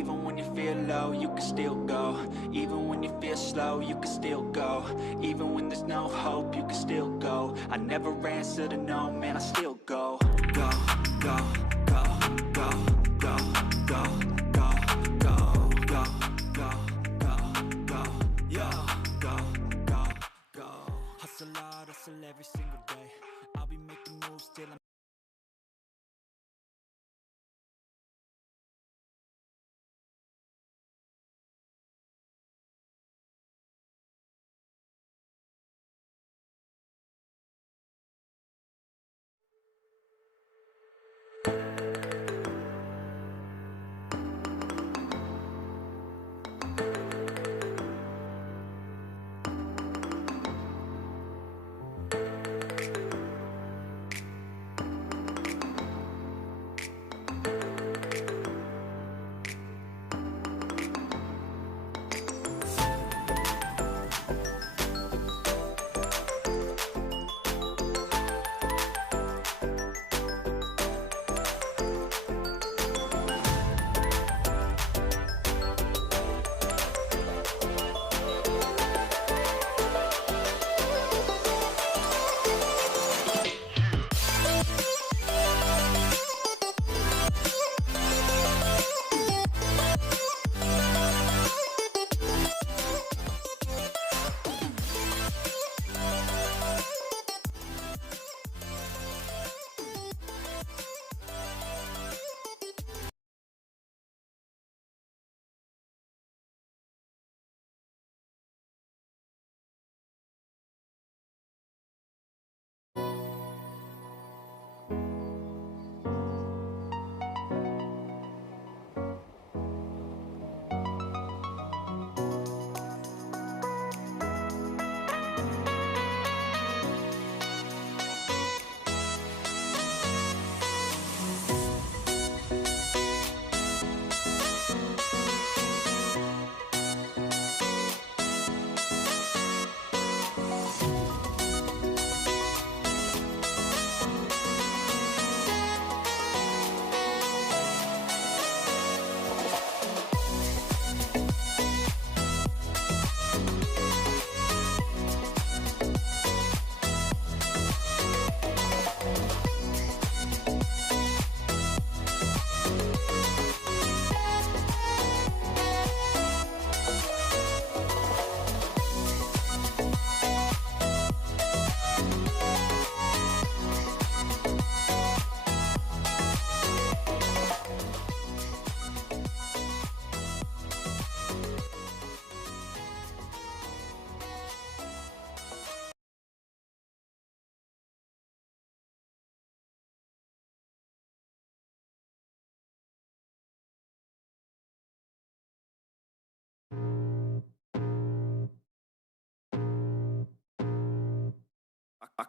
Even when you feel low, you can still go. Even when you feel slow, you can still go. Even when there's no hope, you can still go. I never answer to no, man, I still go. Go, go, go, go, go, go, go, go, go, go, go, go, yo, go, go, go. Hustle hard, hustle every single day. I'll be making moves till I'm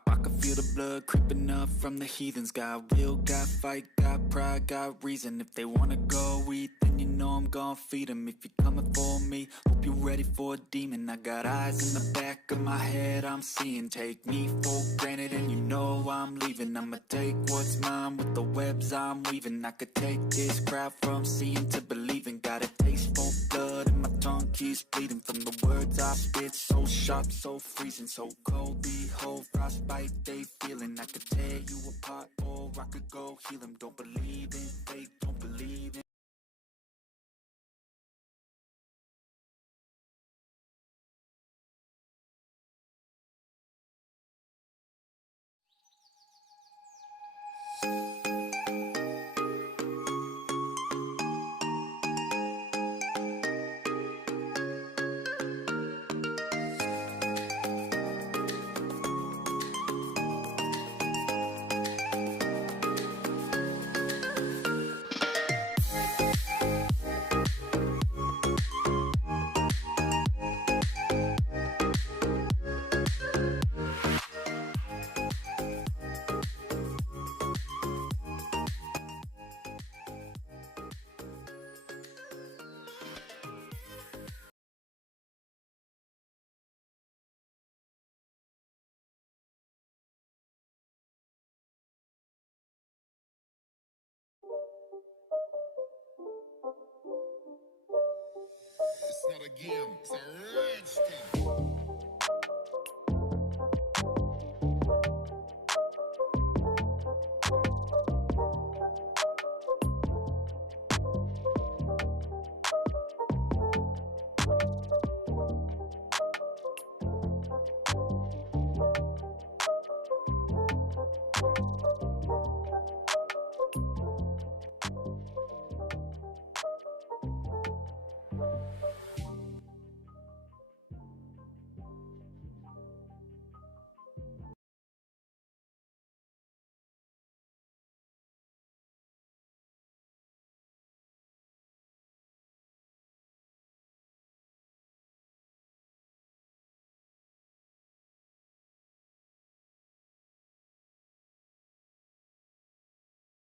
I can feel the blood creeping up from the heathens. Got will, got fight, got pride, got reason. If they wanna go eat, then you know I'm gon' feed them. If you're coming for me, hope you're ready for a demon. I got eyes in the back of my head, I'm seeing. Take me for granted and you know I'm leaving. I'ma take what's mine with the webs I'm weaving. I could take this crowd from seeing to believing. Got a taste for blood and my tongue keeps bleeding from the words I spit. So sharp, so freezing, so cold. Behold, frostbite they feeling. I could tear you apart or I could go heal them. Don't believe in fate, don't believe in start again. It's a rich thing.